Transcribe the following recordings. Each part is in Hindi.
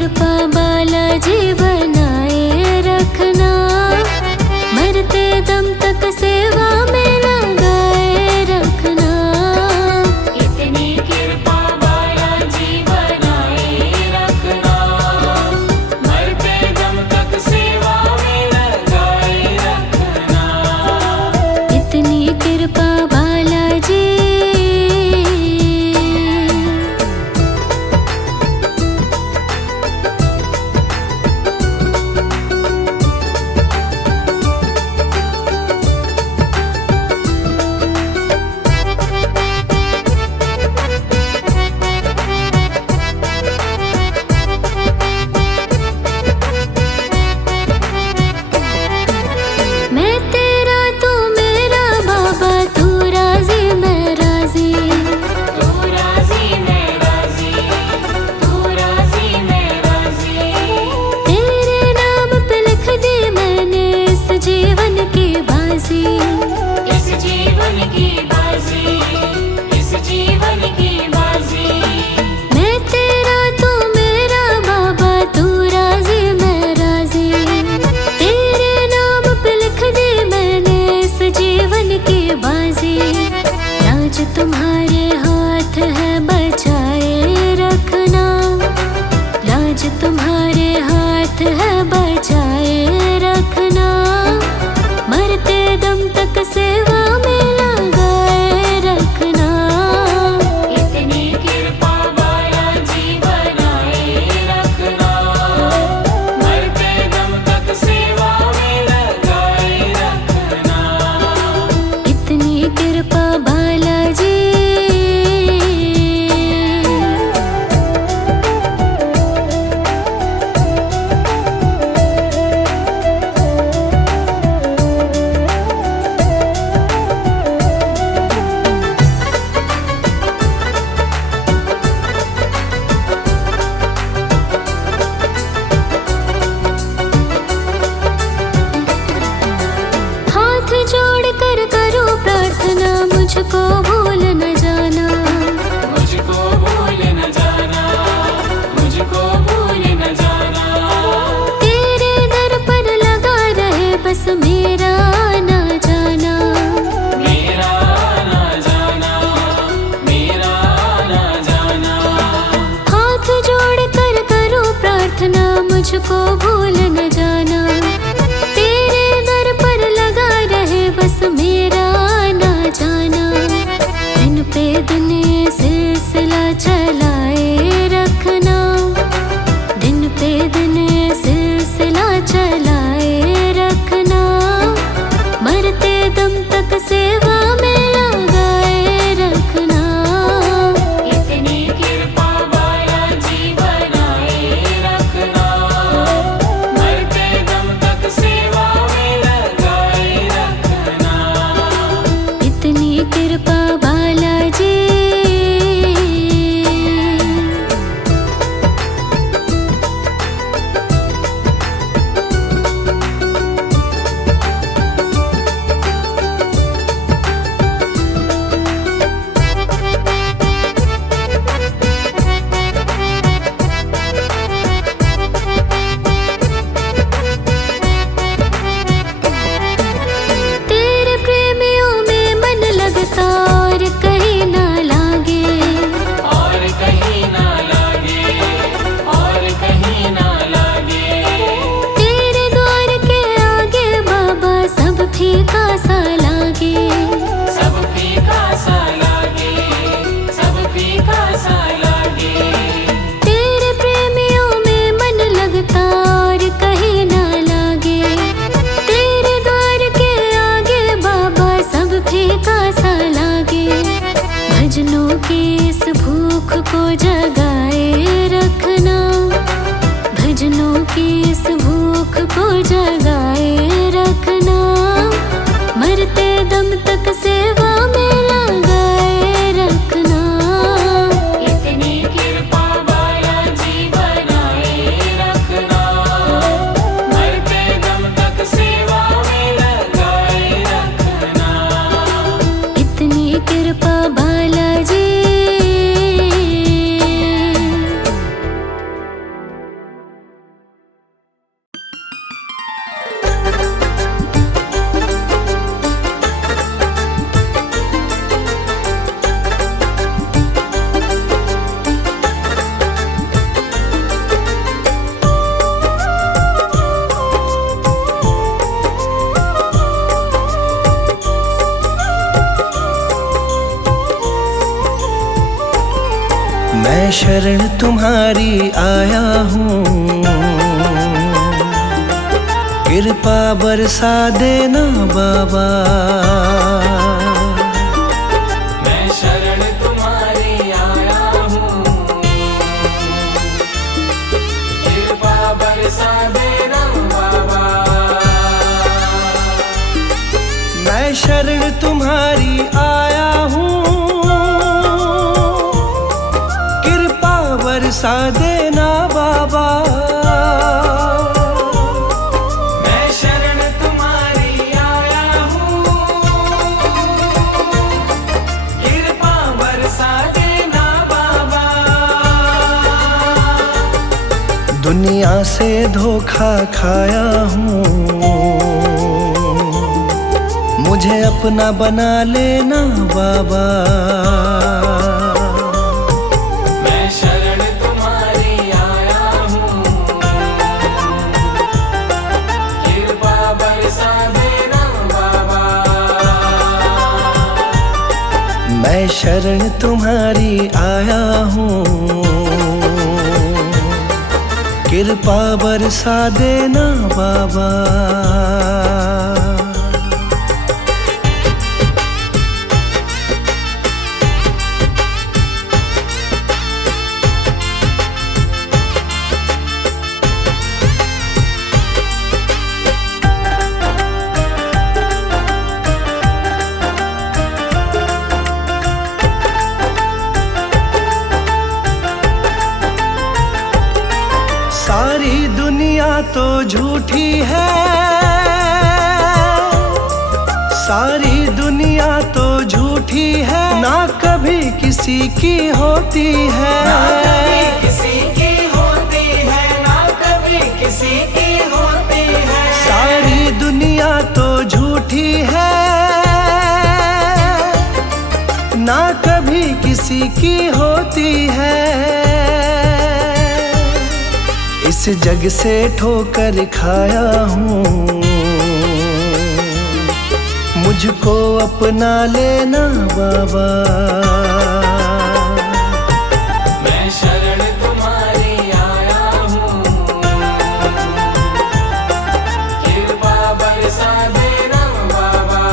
कृपा बालाजी बनाए रखना, मरते दम तक सेवा में लगाए रखना। इतनी कृपा बालाजी बनाए रखना, मरते दम तक सेवा में लगाए रखना। इतनी कृपा बालाजी। मैं तेरा तू मेरा बाबा, तू राजी मैं राजी। तू राजी मैं राजी, तू राजी मैं राजी। तेरे नाम पे लिख दी मैंने इस जीवन की बाजी। इस जीवन की बाजी, इस जीवन की बाजी। मैं तेरा तू मेरा बाबा, तू राजी मैं राजी। तेरे नाम पे लिख दी मैंने इस जीवन की बाजी। राज तुम्हारे हाथ है बचाए रखना, राज तुम्हारे हाथ है बचाए रखना। मरते दम तक सेवा में लगाए रखना। इतनी कृपा बालाजी बनाए रखना, मरते दम तक सेवा में लगाए रखना। इतनी कृपा बालाजी। हाथ जोड़ कर करो प्रार्थना, मुझको भूल न जाना। मुझको भूल न जाना, मुझको भूल न जाना। तेरे दर पर लगा रहे बस मेरा ना जाना। मेरा ना जाना, मेरा ना जाना। हाथ जोड़ कर करो प्रार्थना, मुझको भूल न जाना। तेरे दर पर लगा रहे बस मेरा ना जाना। दिन पे दिन ये सिलसिला चलाए रखना, दिन पे दिन ये सिलसिला चलाए रखना। मरते दम तक सेवा में लगाए रखना। इतनी कृपा बालाजी बनाए रखना, मरते दम तक सेवा में लगाए रखना। इतनी कृपा बालाजी। तेरे प्रेमियों में मन लगता और कहीं ना लागे। और कहीं ना लागे, और कहीं ना लागे। तेरे द्वार के आगे बाबा सब फीका सा लागे। सब फीका सा लागे, सब फीका सा लागे। तेरे प्रेमियों में मन लगता और कहीं ना लागे। तेरे द्वार के आगे बाबा सब फीका सा लागे। भजनों की इस भूख को जगाए रखना, भजनों की इस भूख को जगाए रखना। मरते दम तक सेवा में लगाए रखना। इतनी कृपा बालाजी बनाए रखना, मरते दम तक सेवा में लगाए रखना। इतनी कृपा बालाजी। मैं शरण तुम्हारी आया हूँ, कृपा बरसा देना बाबा। मैं शरण तुम्हारी आया हूँ, कृपा बरसा देना बाबा। मैं शरण तुम्हारी आया हूँ, कृपा बरसा देना बाबा। मैं शरण तुम्हारी आया हूँ, कृपा बरसा देना बाबा। दुनिया से धोखा खाया हूँ, मुझे अपना बना लेना बाबा। मैं शरण तुम्हारी आया हूँ, कृपा बरसा देना बाबा। मैं शरण तुम्हारी आया हूँ, कृपा बरसा देना बाबा। सारी दुनिया तो झूठी है, सारी दुनिया तो झूठी है, ना कभी किसी की होती है। ना कभी किसी की होती है, ना कभी किसी की होती है। सारी दुनिया तो झूठी है, ना कभी किसी की होती है। इस जग से ठोकर खाया हूँ, मुझको अपना लेना बाबा। मैं शरण तुम्हारी आया हूँ, कृपा बरसा देना बाबा।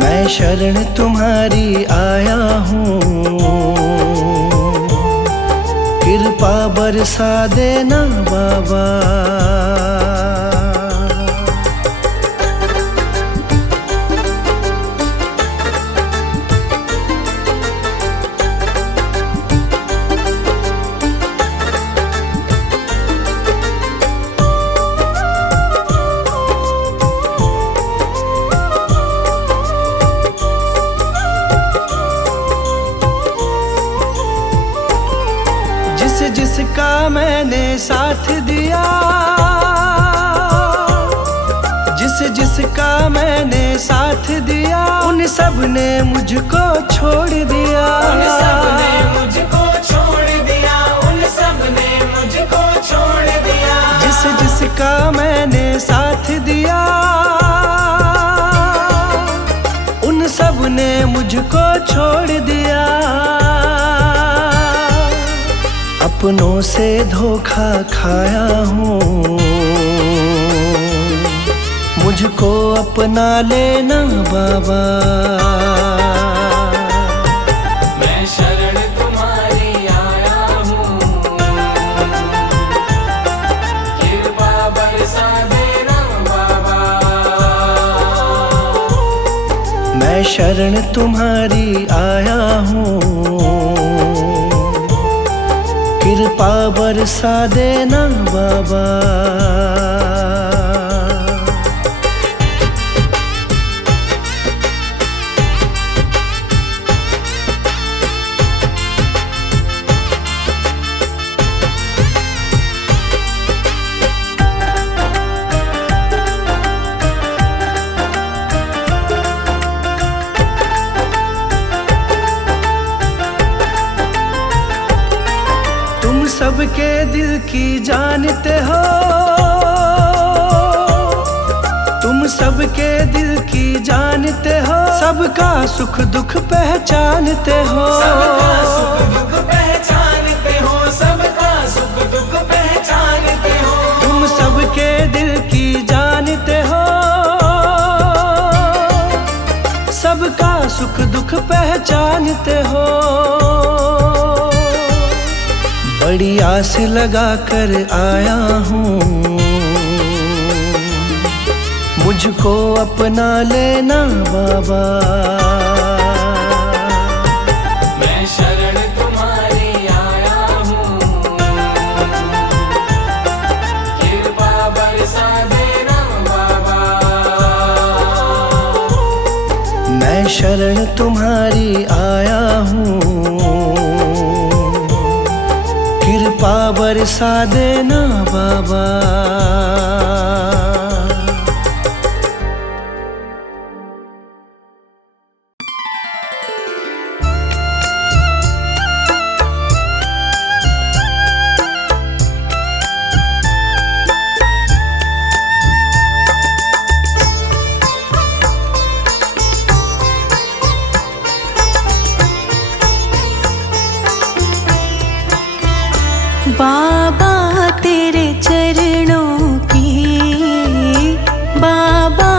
मैं शरण तुम्हारी आया हूँ, कृपा बरसा देना बाबा। जिसका मैंने साथ दिया, जिसका मैंने साथ दिया, उन सब ने मुझको छोड़ दिया। उन सब ने मुझको छोड़ दिया, उन सब ने मुझको छोड़ दिया। जिसका मैंने साथ दिया, उन सब ने मुझको छोड़ दिया। अपनों से धोखा खाया हूँ, मुझको अपना लेना बाबा। मैं शरण तुम्हारी आया हूँ, कृपा बरसा देना बाबा। मैं शरण तुम्हारी आया हूँ, कृपा बरसा देना बाबा। सबके दिल की जानते हो, तुम सबके दिल की जानते हो, सबका सुख दुख पहचानते हो। सबका सुख दुख पहचानते हो, सबका सुख दुख पहचानते हो। तुम सबके दिल की जानते हो, सबका सुख दुख पहचानते हो। बड़ी आस लगा कर आया हूँ, मुझको अपना लेना बाबा। मैं शरण तुम्हारी आया हूँ, कृपा बरसा देना बाबा। मैं शरण तुम्हारी आया हूँ, कृपा बरसा देना बाबा। बाबा तेरे चरणों की, बाबा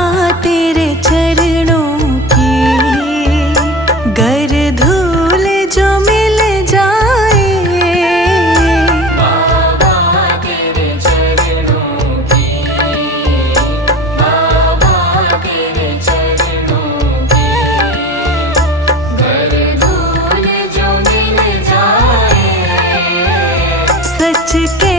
तेरे चरणों की, गर धूल जो मिल जाए। बाबा तेरे चरणों की, बाबा तेरे चरणों की, गर धूल जो मिल जाए। सच के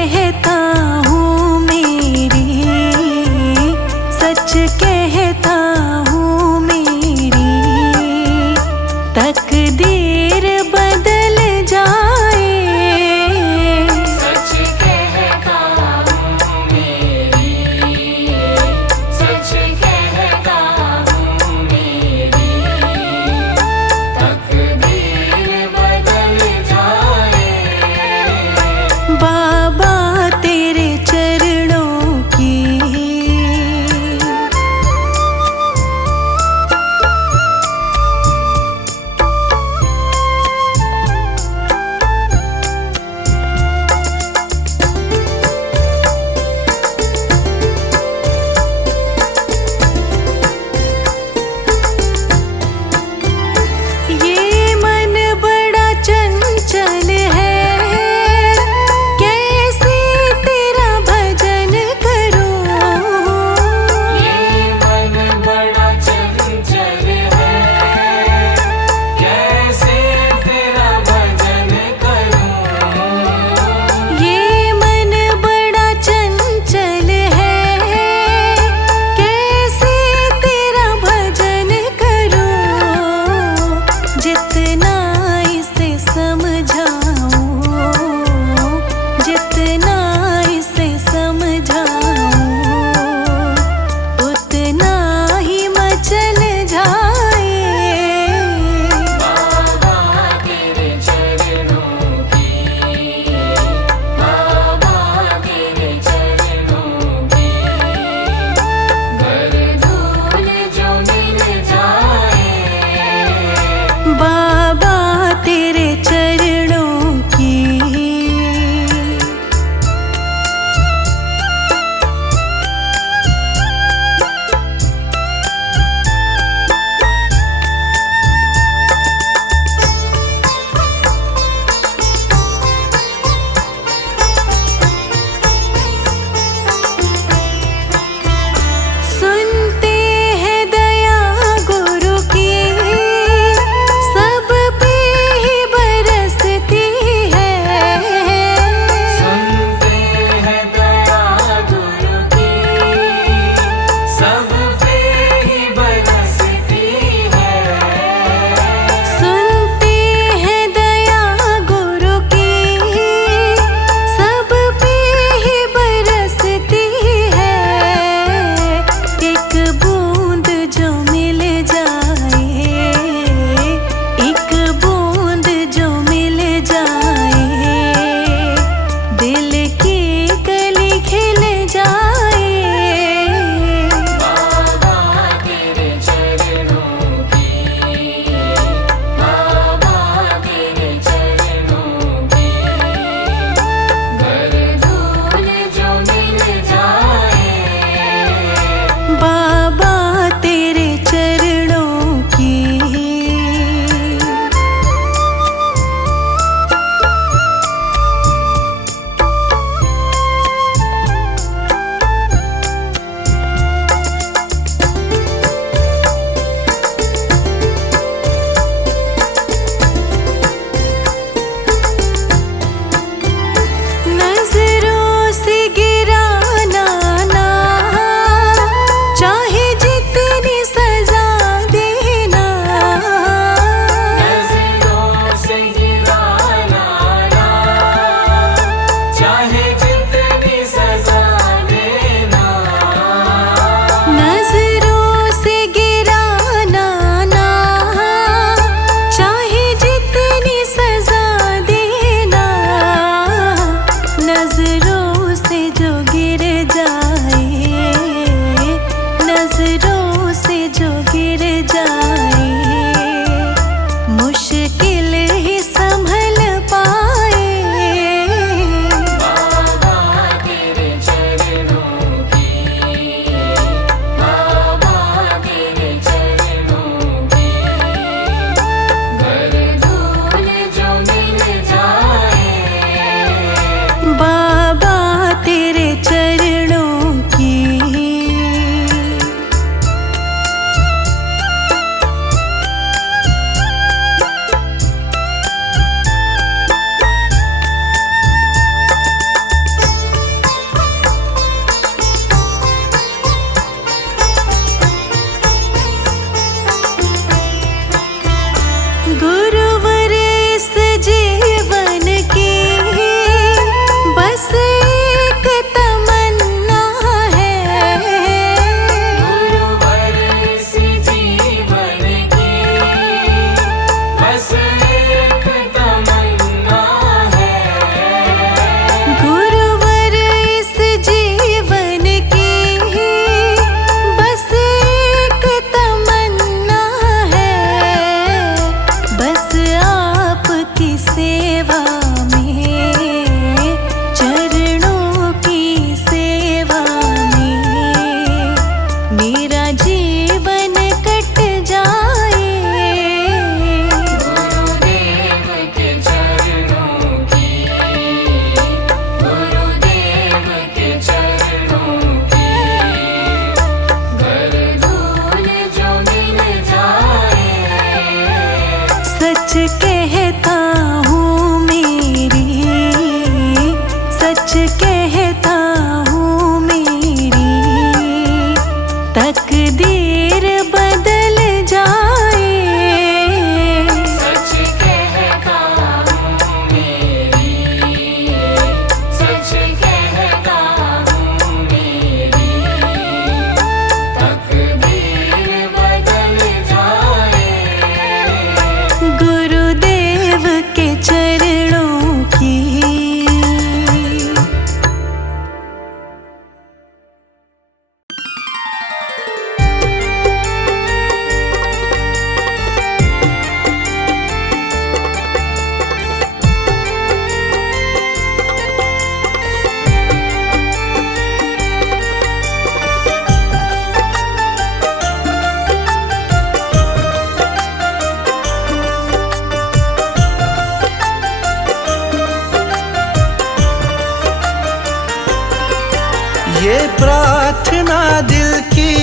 ये प्रार्थना दिल की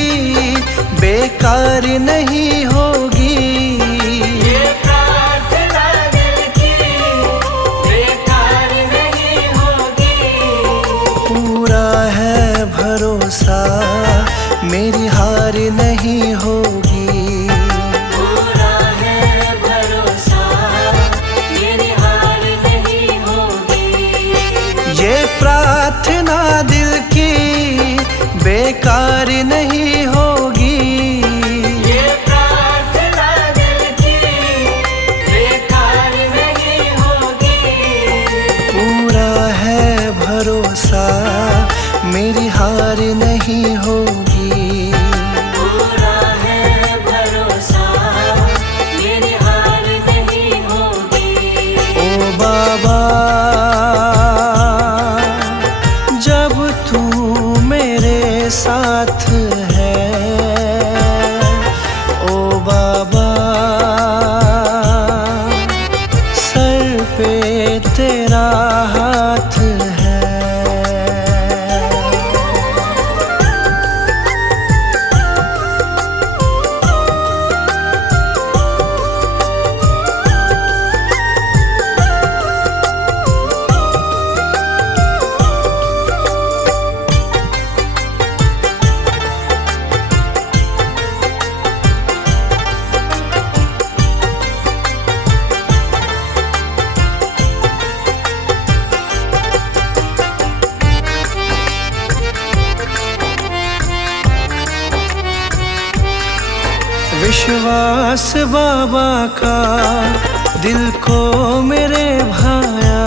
बेकार नहीं होगी। ये प्रार्थना दिल की बेकार नहीं होगी। पूरा है भरोसा मेरी हार नहीं होगी। पूरा है भरोसा मेरी हार नहीं होगी। ये प्रार्थना दिल की बेकार नहीं होगी। ये प्रार्थना दिल की बेकार नहीं होगी। पूरा है भरोसा मेरी हार नहीं होगी। पूरा है भरोसा मेरी हार नहीं होगी। ओ बाबा जब तू मेरे साथ है, ओ बाबा सर पे तेरा हाथ है। विश्वास बाबा का दिल को मेरे भाया,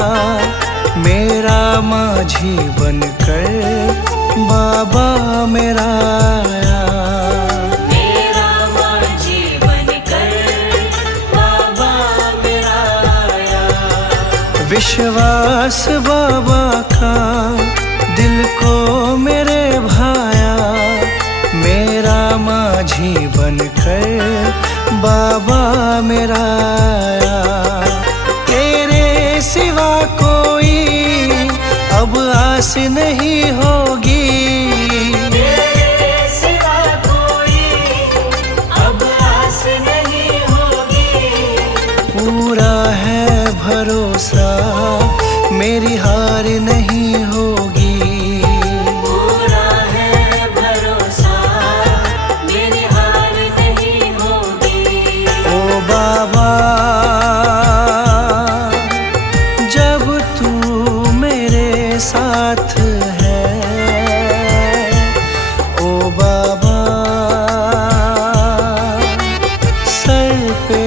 मेरा माझी बनकर बाबा मेरा आया। मेरा माझी बनकर बाबा मेरा आया। विश्वास बाबा का दिल को मेरे भाया, मेरा माझी बनकर बाबा मेरा आया। तेरे सिवा कोई अब आस नहीं होगी। तेरे सिवा कोई अब आस नहीं होगी। पूरा है भरोसा मेरी हार नहीं होगी। पूरा है भरोसा मेरी हार नहीं होगी। ओ बाबा जब तू मेरे साथ है, ओ बाबा सर पे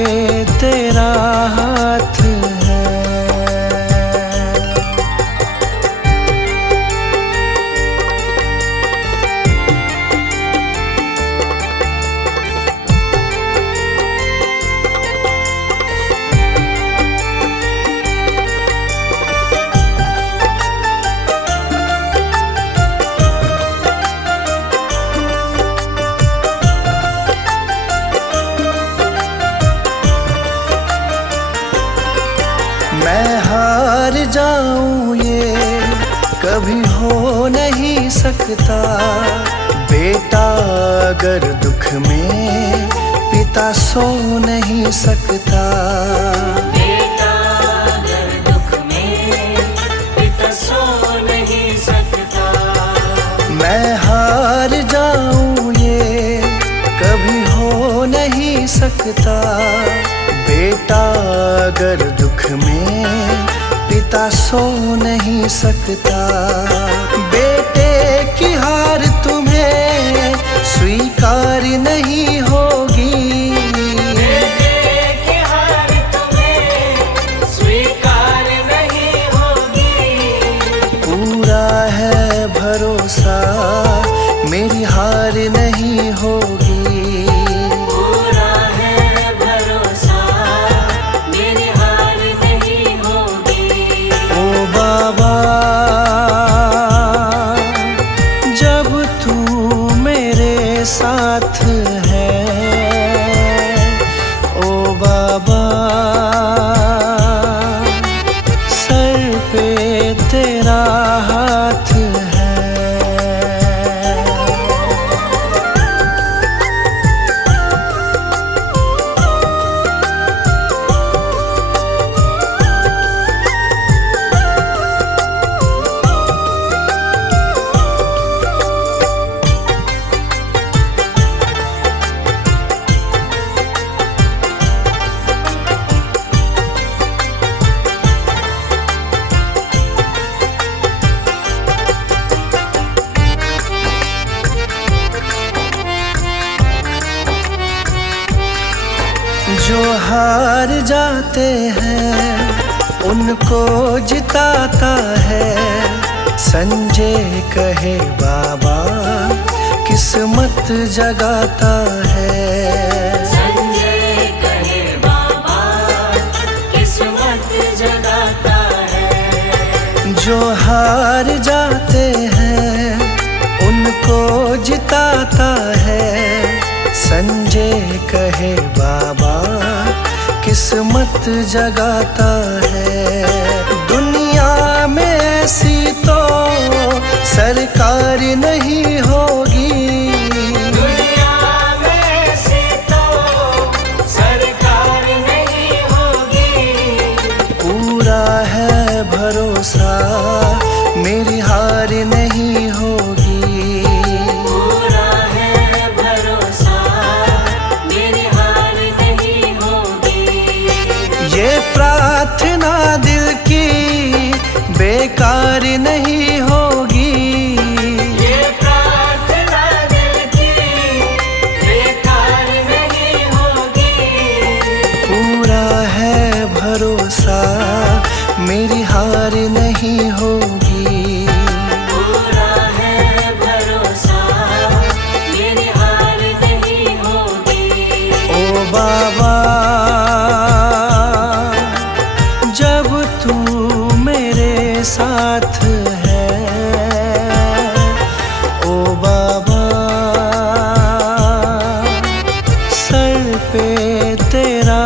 तेरा हाथ है। मैं हार जाऊं ये कभी हो नहीं सकता। बेटा अगर दुख में पिता सो नहीं सकता। बेटा अगर दुख में पिता सो नहीं सकता। मैं हार जाऊं ये कभी हो नहीं सकता। बेटा अगर दुख में पिता सो नहीं सकता। बेटे की हार तुम्हें स्वीकार नहीं होगी। बेटे की हार तुम्हें स्वीकार नहीं होगी। पूरा है भरोसा मेरी हार नहीं होगी। पूरा है भरोसा मेरी हार नहीं होगी। ओ बाबा जब जाते हैं उनको जिताता है। संजय कहे बाबा किस्मत जगाता है। संजय कहे बाबा किस्मत जगाता है। जो हार जाते हैं उनको जिताता है। संजय कहे बाबा किस्मत जगाता है। दुनिया में ऐसी तो सरकार नहीं होगी। दुनिया में ऐसी तो सरकार नहीं होगी। पूरा है भरोसा मेरी हार नहीं होगी। पूरा है भरोसा मेरी हार नहीं होगी। ये प्रार्थना दिल की बेकार नहीं होगी। ये प्रार्थना दिल की बेकार नहीं होगी। पूरा है भरोसा मेरी हार नहीं होगी। पूरा है भरोसा मेरी हार नहीं होगी। ओ बाबा जब तू मेरे साथ है, ओ बाबा सर पे तेरा